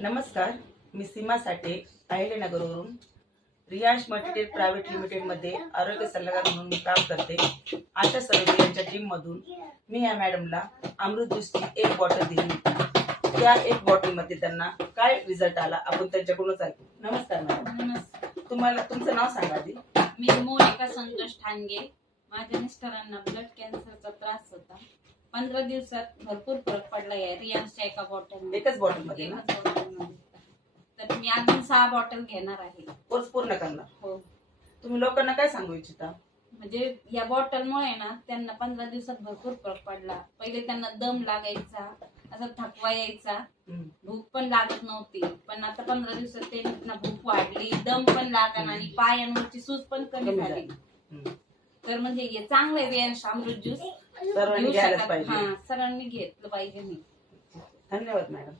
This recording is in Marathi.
नमस्कार, मी सीमा साठे अहिल्यानगरवरून रियांश मल्टीटेक प्रायव्हेट लिमिटेड मध्ये आरोग्य सल्लागार म्हणून काम करते. आशा सर्वे यांच्या टीम मधून मी या मॅडमला अमृत ज्यूसची एक बॉटल दिली होती. त्या एक बॉटल मध्ये त्यांना काय रिझल्ट आला आपण त्यांच्याकडूनच ऐकू. नमस्कार मॅडम. नमस्कार. तुम्हाला तुमचं नाव सांगा आधी. मी मोनिका संतोष ठाणगे. माझ्या मिस्टरांना ब्लड कॅन्सरचा त्रास होता. 15 दिवसात भरपूर फरक पडला या रियांशच्या एका बॉटल एकच बॉटल मध्ये ना? तर मी अजून 6 बॉटल घेणार आहे. कोर्स पूर्ण करणार. हो. तुम्ही लोकांना काय सांगू इच्छिता? म्हणजे या बॉटलमुळे ना त्यांना 15 दिवसात भरपूर फरक पडला. पहिले त्यांना दम लागायचा, असा थकवा यायचा, भूक पण लागत नव्हती. पण आता 15 दिवसात त्यांना भूक वाढली, दम पण लागला आणि पायांवरची सूज पण कमी झाली. तर म्हणजे हे चांगलं आहे रियांश अमृत ज्यूस. सर्वांनी घ्यायलाच पाहिजे. हा, सर्वांनी घेतलं पाहिजे. धन्यवाद मॅडम.